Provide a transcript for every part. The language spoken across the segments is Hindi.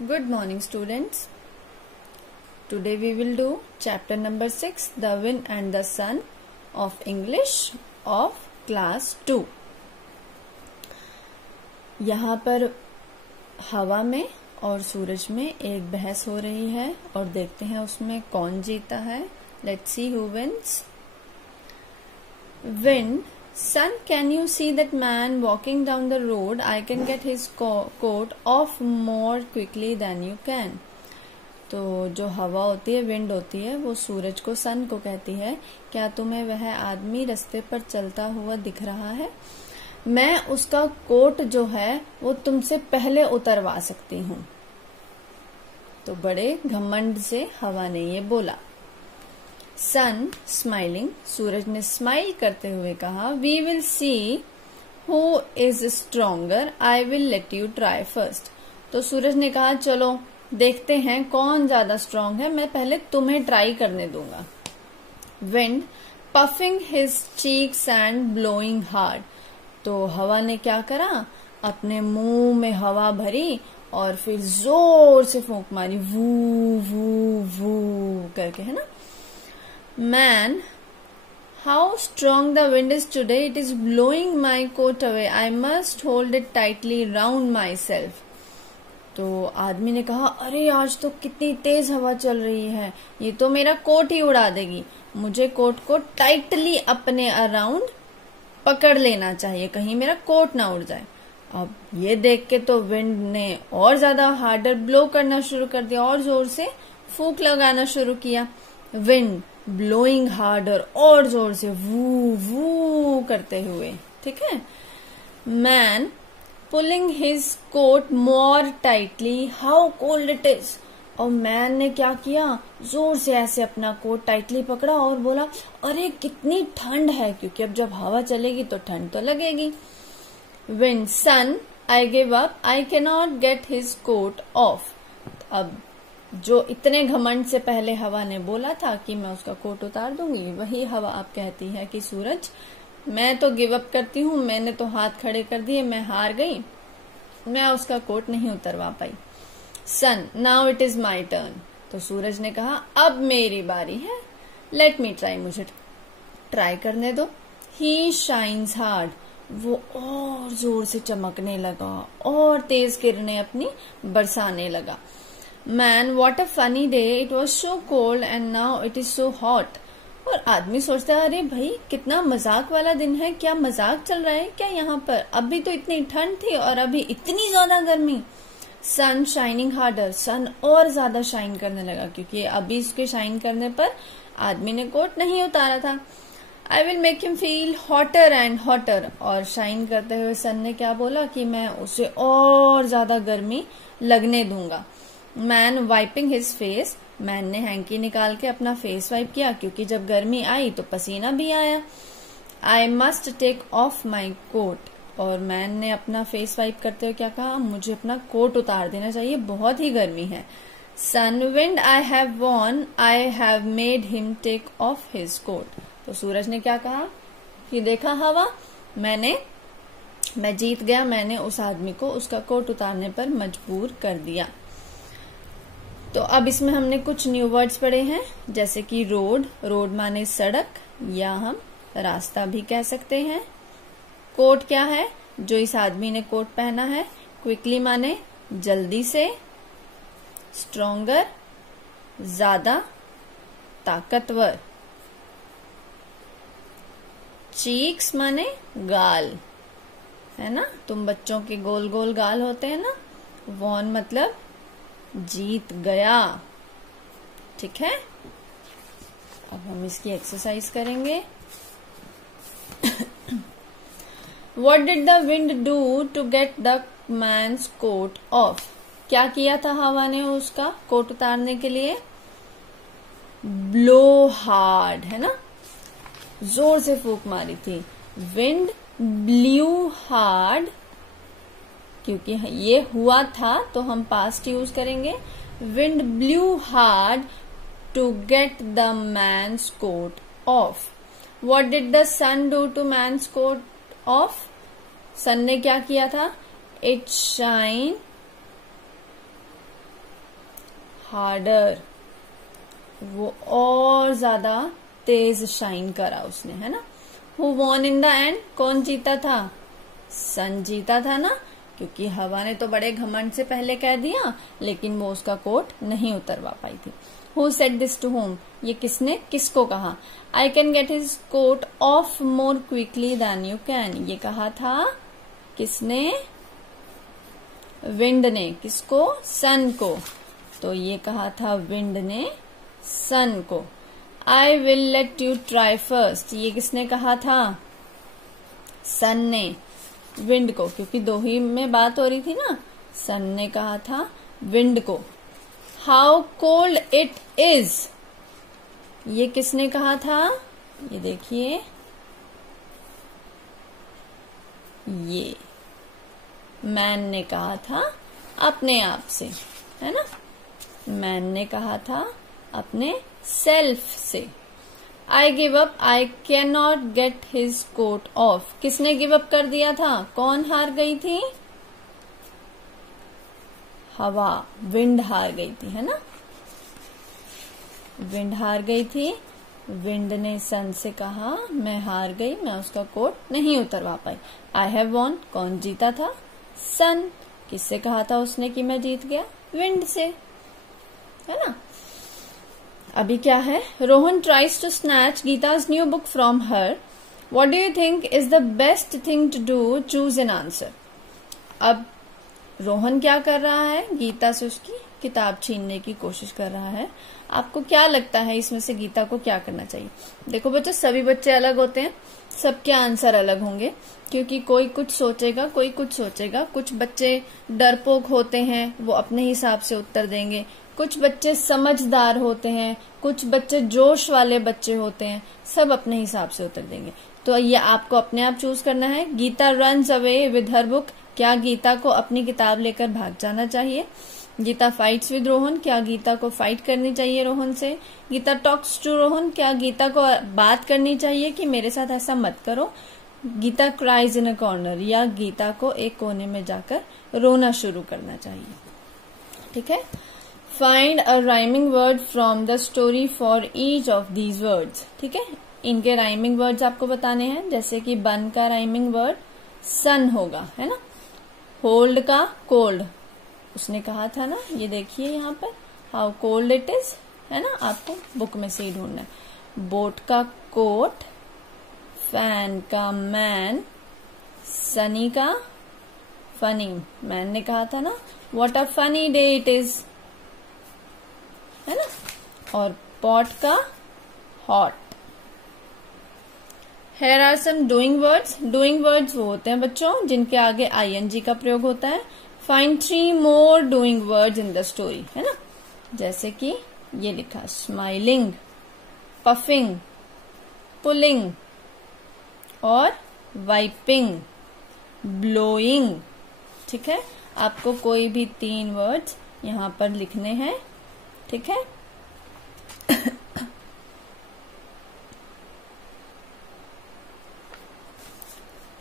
Good morning, students. Today we will do chapter number 6, The Wind and the Sun of English of class 2. यहाँ पर हवा में और सूरज में एक बहस हो रही है और देखते हैं उसमें कौन जीता है. Let's see who wins. Wind. Sun, can you see that man walking down the road? I can get his coat off more quickly than you can. तो जो हवा होती है, विंड होती है, वो सूरज को, सन को कहती है, क्या तुम्हें वह आदमी रास्ते पर चलता हुआ दिख रहा है? मैं उसका कोट जो है वो तुमसे पहले उतरवा सकती हूँ. तो बड़े घमंड से हवा ने ये बोला. सन स्माइलिंग, सूरज ने स्माइल करते हुए कहा, we will see who is stronger, I will let you try first. तो सूरज ने कहा, चलो देखते हैं कौन ज्यादा स्ट्रांग है, मैं पहले तुम्हें ट्राई करने दूंगा. Wind puffing his cheeks and blowing hard. तो हवा ने क्या करा, अपने मुंह में हवा भरी और फिर जोर से फूंक मारी, वू वू वू करके, है ना. Man, how strong the wind is today. It is blowing my coat away. I must hold it tightly round myself. तो आदमी ने कहा, अरे आज तो कितनी तेज हवा चल रही है, ये तो मेरा कोट ही उड़ा देगी. मुझे कोट को टाइटली अपने अराउंड पकड़ लेना चाहिए, कहीं मेरा कोट ना उड़ जाए. अब ये देख के तो विंड ने और ज्यादा हार्डर ब्लो करना शुरू कर दिया और जोर से फूंक लगाना शुरू किया. विंड ब्लोइंग हार्डर, और जोर से वू वू करते हुए, ठीक है. Man pulling his coat more tightly, how cold it is. और मैन ने क्या किया, जोर से ऐसे अपना कोट टाइटली पकड़ा और बोला, अरे कितनी ठंड है, क्योंकि अब जब हवा चलेगी तो ठंड तो लगेगी. Wind sun, I give up, I can not get his coat off. अब जो इतने घमंड से पहले हवा ने बोला था कि मैं उसका कोट उतार दूंगी, वही हवा अब कहती है कि सूरज, मैं तो गिव अप करती हूँ, मैंने तो हाथ खड़े कर दिए, मैं हार गई, मैं उसका कोट नहीं उतरवा पाई. Sun, now it is my turn. तो सूरज ने कहा, अब मेरी बारी है, लेट मी ट्राई, मुझे ट्राई करने दो. He shines hard. वो और जोर से चमकने लगा और तेज किरणें अपनी बरसाने लगा. Man, what a funny day. It was so cold and now it is so hot. और आदमी सोचता है, अरे भाई कितना मजाक वाला दिन है, क्या मजाक चल रहा है क्या यहाँ पर, अभी तो इतनी ठंड थी और अभी इतनी ज्यादा गर्मी. सन शाइनिंग हार्डर. सन और ज्यादा शाइन करने लगा, क्योंकि अभी इसके शाइन करने पर आदमी ने कोट नहीं उतारा था. I will make him feel hotter and hotter. और शाइन करते हुए सन ने क्या बोला कि मैं उसे और ज्यादा गर्मी लगने दूंगा. Man wiping his face. Man ने हैंकी निकाल के अपना फेस वाइप किया, क्योंकि जब गर्मी आई तो पसीना भी आया. I must take off my coat. और मैन ने अपना फेस वाइप करते हुए क्या कहा, मुझे अपना कोट उतार देना चाहिए, बहुत ही गर्मी है. Sun, wind, I have won, I have made him take off his coat. तो सूरज ने क्या कहा कि देखा हवा, मैं जीत गया, मैंने उस आदमी को उसका कोट उतारने पर मजबूर कर दिया. तो अब इसमें हमने कुछ न्यू वर्ड्स पढ़े हैं, जैसे कि रोड. रोड माने सड़क, या हम रास्ता भी कह सकते हैं. कोट क्या है, जो इस आदमी ने कोट पहना है. क्विकली माने जल्दी से. स्ट्रोंगर ज्यादा, ताकतवर. चीक्स माने गाल, है ना, तुम बच्चों के गोल गोल गाल होते हैं ना. वॉन मतलब जीत गया, ठीक है. अब हम इसकी एक्सरसाइज करेंगे. What did the wind do to get the man's coat off? क्या किया था हवा ने उसका कोट उतारने के लिए? ब्लो हार्ड, है ना, जोर से फूंक मारी थी. विंड ब्ल्यू हार्ड, क्योंकि ये हुआ था तो हम पास्ट यूज करेंगे. Wind blew hard to get the man's coat off. What did the sun do to man's coat off? Sun ने क्या किया था? इट शाइन हार्डर, वो और ज्यादा तेज शाइन करा उसने, है ना। Who won in the end, कौन जीता था? सन जीता था ना, क्योंकि हवा ने तो बड़े घमंड से पहले कह दिया, लेकिन वो उसका कोट नहीं उतरवा पाई थी। Who said this to whom, ये किसने किसको कहा? I can get his coat off more quickly than you can, ये कहा था किसने? विंड ने। किसको? सन को। तो ये कहा था विंड ने सन को। आई will let you try first, ये किसने कहा था? सन ने विंड को, क्योंकि दो ही में बात हो रही थी ना। सन ने कहा था विंड को। हाउ कोल्ड इट इज, ये किसने कहा था? ये देखिए, ये मैन ने कहा था अपने आप से, है ना। मैन ने कहा था अपने सेल्फ से। I give up, I can not get his coat off, किसने गिव अप कर दिया था? कौन हार गई थी? हवा, विंड हार गई थी, है ना। विंड हार गई थी। विंड ने सन से कहा मैं हार गई, मैं उसका कोट नहीं उतरवा पाई। आई हैव वॉन, कौन जीता था? सन। किससे कहा था उसने कि मैं जीत गया? विंड से, है ना। अभी क्या है? Rohan tries to snatch Geeta's new book from her. What do you think is the best thing to do? Choose an answer. अब रोहन क्या कर रहा है? गीता से उसकी किताब छीनने की कोशिश कर रहा है। आपको क्या लगता है इसमें से गीता को क्या करना चाहिए? देखो बच्चों, सभी बच्चे अलग होते हैं, सबके आंसर अलग होंगे, क्योंकि कोई कुछ सोचेगा, कोई कुछ सोचेगा। कुछ बच्चे डरपोक होते हैं, वो अपने हिसाब से उत्तर देंगे। कुछ बच्चे समझदार होते हैं, कुछ बच्चे जोश वाले बच्चे होते हैं, सब अपने हिसाब से उत्तर देंगे। तो ये आपको अपने आप चूज करना है। Geeta runs away with her book, क्या गीता को अपनी किताब लेकर भाग जाना चाहिए? गीता फाइट्स विद रोहन, क्या गीता को फाइट करनी चाहिए रोहन से? गीता टॉक्स टू रोहन, क्या गीता को बात करनी चाहिए कि मेरे साथ ऐसा मत करो? Geeta cries in a corner, या गीता को एक कोने में जाकर रोना शुरू करना चाहिए? ठीक है। Find a rhyming word from the story for each of these words. ठीक है, इनके राइमिंग वर्ड्स आपको बताने हैं। जैसे कि बन का राइमिंग वर्ड सन होगा, है ना। होल्ड का कोल्ड, उसने कहा था ना, ये देखिए यहाँ पर, हाउ कोल्ड इट इज, है ना। आपको बुक में से ही ढूंढना है। बोट का कोट, फैन का मैन, सनी का फनी, मैन ने कहा था ना what a funny day it is, है ना। और पॉट का hot. Here are some doing words. Doing words वो होते हैं बच्चों जिनके आगे ing का प्रयोग होता है। Find 3 more doing words in the story, है ना। जैसे कि ये लिखा, smiling, puffing, pulling और wiping, blowing। ठीक है, आपको कोई भी 3 वर्ड्स यहाँ पर लिखने हैं। ठीक है।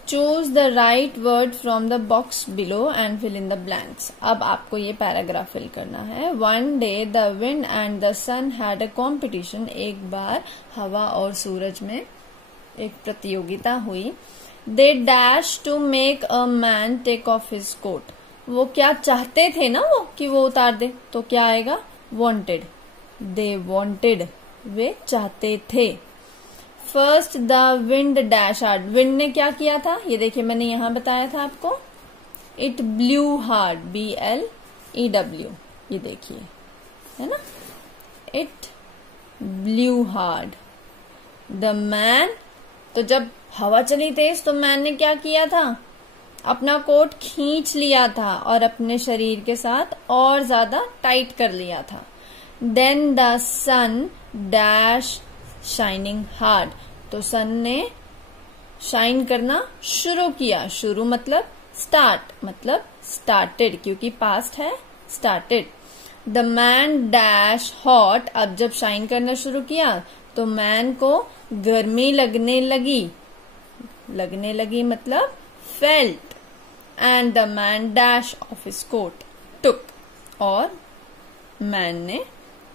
Choose the right word from the box below and fill in the blanks. अब आपको ये पैराग्राफ फिल करना है। One day the wind and the sun had a competition. एक बार हवा और सूरज में एक प्रतियोगिता हुई। They dash to make a man take off his coat. वो क्या चाहते थे ना वो कि वो उतार दे, तो क्या आएगा? वॉन्टेड। दे वॉन्टेड, वे चाहते थे। First the wind dash hard. Wind ने क्या किया था? ये देखिए, मैंने यहां बताया था आपको। इट ब्लू हार्ड, BLEW, ये देखिए, है ना। It blew hard. The man, तो जब हवा चली तेज तो मैन ने क्या किया था? अपना कोट खींच लिया था और अपने शरीर के साथ और ज्यादा टाइट कर लिया था। Then the sun dash shining hard. तो सन ने शाइन करना शुरू किया। शुरू मतलब स्टार्ट, मतलब स्टार्टेड, क्योंकि पास्ट है, started. The man dash hot. अब जब शाइन करना शुरू किया तो मैन को गर्मी लगने लगी। लगने लगी मतलब felt. And the man dash off his coat, took. और मैन ने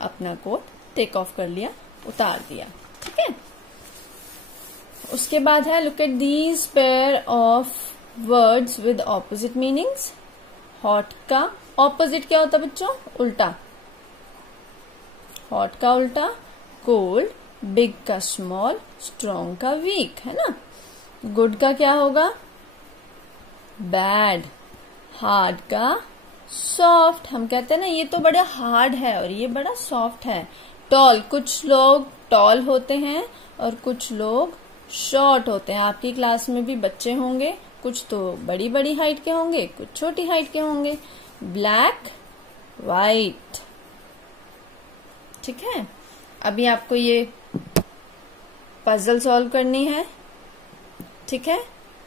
अपना कोट टेक ऑफ कर लिया, उतार दिया। ठीक है, उसके बाद है look at these pair of words with opposite meanings. Hot का ऑपोजिट क्या होता है बच्चों? उल्टा। हॉट का उल्टा कोल्ड, बिग का स्मॉल, स्ट्रॉन्ग का वीक, है ना। गुड का क्या होगा? बैड। हार्ड का सॉफ्ट। हम कहते हैं ना ये तो बड़ा हार्ड है और ये बड़ा सॉफ्ट है। टॉल, कुछ लोग टॉल होते हैं और कुछ लोग शॉर्ट होते हैं। आपकी क्लास में भी बच्चे होंगे, कुछ तो बड़ी बड़ी हाइट के होंगे, कुछ छोटी हाइट के होंगे। Black, white. ठीक है, अभी आपको ये पजल सॉल्व करनी है। ठीक है,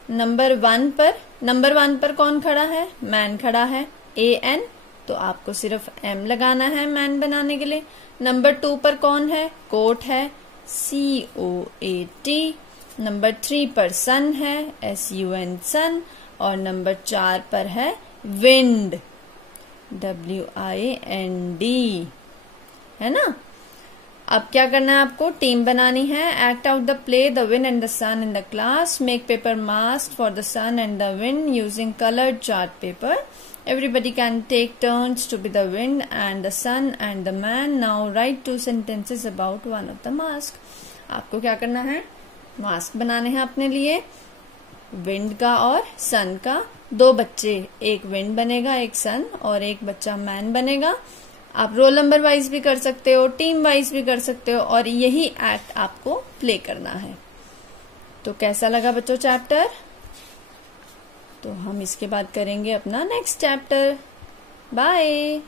नंबर वन पर कौन खड़ा है? मैन खड़ा है, AN, तो आपको सिर्फ M लगाना है मैन बनाने के लिए। नंबर 2 पर कौन है? कोट है, COAT। नंबर 3 पर सन है, SUN सन। और नंबर 4 पर है विंड, WIND, है ना। अब क्या करना है आपको? टीम बनानी है। Act out the play the wind and the sun in the class. Make paper mask for the sun and the wind using coloured chart paper. Everybody can take turns to be the wind and the sun and the man. Now write 2 sentences about one of the mask. आपको क्या करना है? मास्क बनाने हैं अपने लिए, विंड का और सन का। 2 बच्चे, एक विंड बनेगा, एक सन, और एक बच्चा मैन बनेगा। आप रोल नंबर वाइज भी कर सकते हो, टीम वाइज भी कर सकते हो, और यही एक्ट आपको प्ले करना है। तो कैसा लगा बच्चों चैप्टर? तो हम इसके बाद करेंगे अपना नेक्स्ट चैप्टर। बाय।